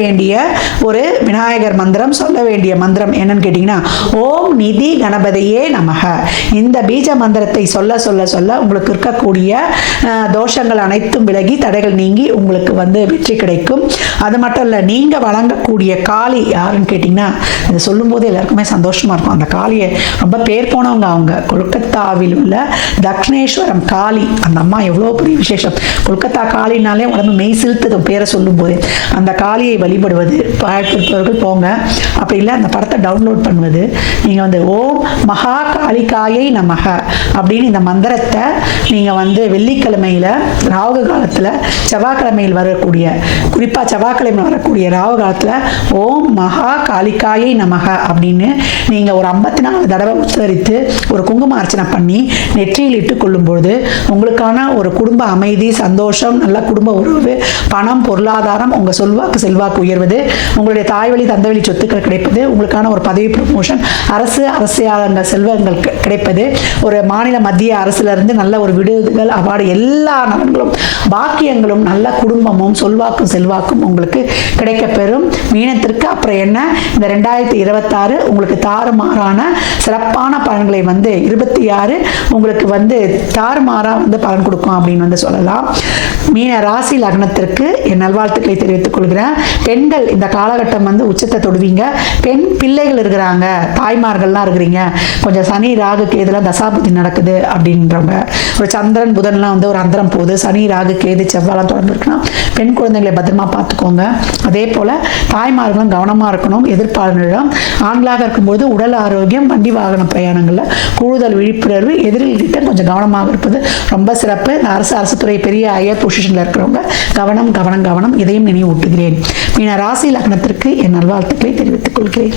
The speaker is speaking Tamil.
வேண்டிய ஒரு விநாயகர் மந்திரம், சொல்ல வேண்டிய மந்திரம் என்னன்னு கேட்டீங்கன்னா, ஓம் நிதி கணபதியே நமக. இந்த பீஜ மந்திரத்தை சொல்ல சொல்ல சொல்ல உங்களுக்கு இருக்கக்கூடிய தோஷங்கள் அனைத்தும் விலகி தடைகள் நீங்கி உங்களுக்கு வெற்றி கிடைக்கும். அது மட்டும் இல்லை, நீங்க வழங்கக்கூடிய காளி யாருன்னு கேட்டீங்கன்னா, இதை சொல்லும் போது எல்லாருக்குமே சந்தோஷமா இருக்கும். அந்த காளியை ரொம்ப பேர் போனவங்க. அவங்க கொல்கத்தாவில் உள்ள தக்ஷணேஸ்வரம் காளி. அந்த அம்மா எவ்வளோ பெரிய விசேஷம். கொல்கத்தா காளினாலே உடம்பு மெய் சிலுத்தது பேரை சொல்லும் போது. அந்த காளியை வழிபடுவது பார்ப்பவர்கள் போங்க. அப்படி இல்லை, அந்த படத்தை டவுன்லோட் பண்ணுவது. நீங்கள் ஓம் மகா காளிகாயை நமக அப்படின்னு இந்த மந்திரத்தை நீங்கள் வெள்ளிக்கிழமையில் ராகு காலத்தில், செவ்வாய்க்கிழமையில் வரக்கூடிய, குறிப்பாக செவ்வாய்க்கிழமை வரக்கூடிய ராகு காலத்தில் ஓம் மகா காளிகாயை நமக அப்படின்னு நீங்கள் ஒரு 54 தடவை உச்சரித்து ஒரு குங்கும அர்ச்சனை பண்ணி நெற்றியில் இட்டு கொள்ளும்பொழுது உங்களுக்கான ஒரு குடும்ப அமைதி, சந்தோஷம், நல்ல குடும்ப உறவு, பணம், பொருளாதாரம், உங்கள் சொல்வாக்கு செல்வாக்கு உயர்வது, உங்களுடைய தாய்வழி தந்தைவழி சொத்துக்கள் கிடைப்பது, உங்களுக்கான ஒரு பதவி ப்ரமோஷன், அரசியல் செல்வங்கள் கிடைப்பது, ஒரு மாநில மத்திய அரசிலிருந்து நல்ல ஒரு விடுதல், அவார்டு, எல்லா நலன்களும் பாக்கியங்களும் நல்ல குடும்பமும் சொல்வாக்கும் செல்வாக்கும் உங்களுக்கு கிடைக்கப்பெறும். மீனத்திற்கு அப்புறம் என்ன, இந்த 2026 உங்களுக்கு தாறுமாறான சிறப்பான பலன்களை 26 உங்களுக்கு தாறுமாறா பலன் கொடுக்கும் அப்படின்னு சொல்லலாம். மீன ராசி லக்னத்திற்கு என் நல்வாழ்த்துக்களை தெரிவித்துக் கொள்கிறேன். பெண்கள் இந்த காலகட்டம் உச்சத்தை தொடுவீங்க. பெண் பிள்ளைகள் இருக்கிறாங்க, தாய்மார்கள்லாம் இருக்கிறீங்க, கொஞ்சம் சனி ராகு கேதுலாம் தசாபுத்தி நடக்குது அப்படின்றவங்க, ஒரு சந்திரன் புதன்லாம் ஒரு அந்தரம் போகுது, சனி ராகு கேது செவ்வாய்லாம் தொடர்ந்து இருக்குன்னா பெண் குழந்தைகளை பத்திரமா பார்த்துக்கோங்க. அதே போல் தாய்மார்களும் கவனமாக இருக்கணும். எதிர்ப்பாளர்களிடம் ஆண்களாக இருக்கும்போது உடல் ஆரோக்கியம், வண்டி வாகன பிரயாணங்களில் கூடுதல் விழிப்புணர்வு, எதிரிகிட்ட கொஞ்சம் கவனமாக இருப்பது ரொம்ப சிறப்பு. இந்த அரசு துறை பெரிய ஹையர் பொசிஷனில் இருக்கிறவங்க கவனம் கவனம் கவனம், இதையும் நினைவூட்டுகிறேன். மீன ராசி லக்னத்திற்கு என் நல்வாழ்த்துக்களை தெரிவித்துக் கொள்கிறேன்.